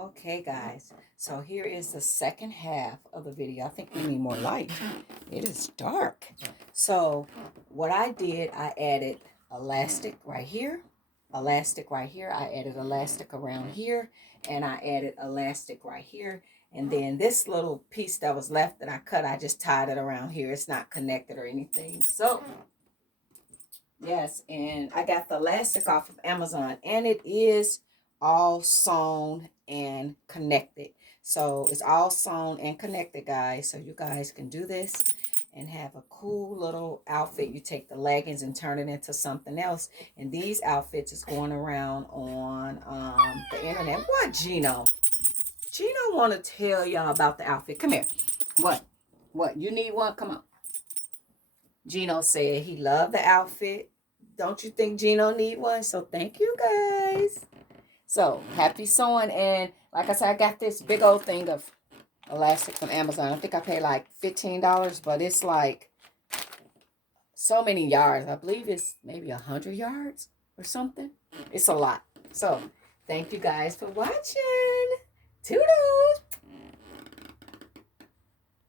Okay, guys, so here is the second half of the video. I think we need more light. It is dark. So what I did, I added elastic right here, elastic right here. I added elastic around here, and I added elastic right here. And then this little piece that was left that I cut, I just tied it around here. It's not connected or anything. So yes, and I got the elastic off of Amazon, and it is all sewn and connected. So it's all sewn and connected, guys. So you guys can do this and have a cool little outfit. You take the leggings and turn it into something else. And these outfits is going around on the internet. What, Gino? Gino want to tell y'all about the outfit. Come here. What? What? You need one? Come on. Gino said he loved the outfit. Don't you think Gino need one? So thank you, guys. So happy sewing. And like I said, I got this big old thing of elastic from Amazon. I think I paid like $15, but it's like so many yards. I believe it's maybe 100 yards or something. It's a lot. So thank you guys for watching. Toodles.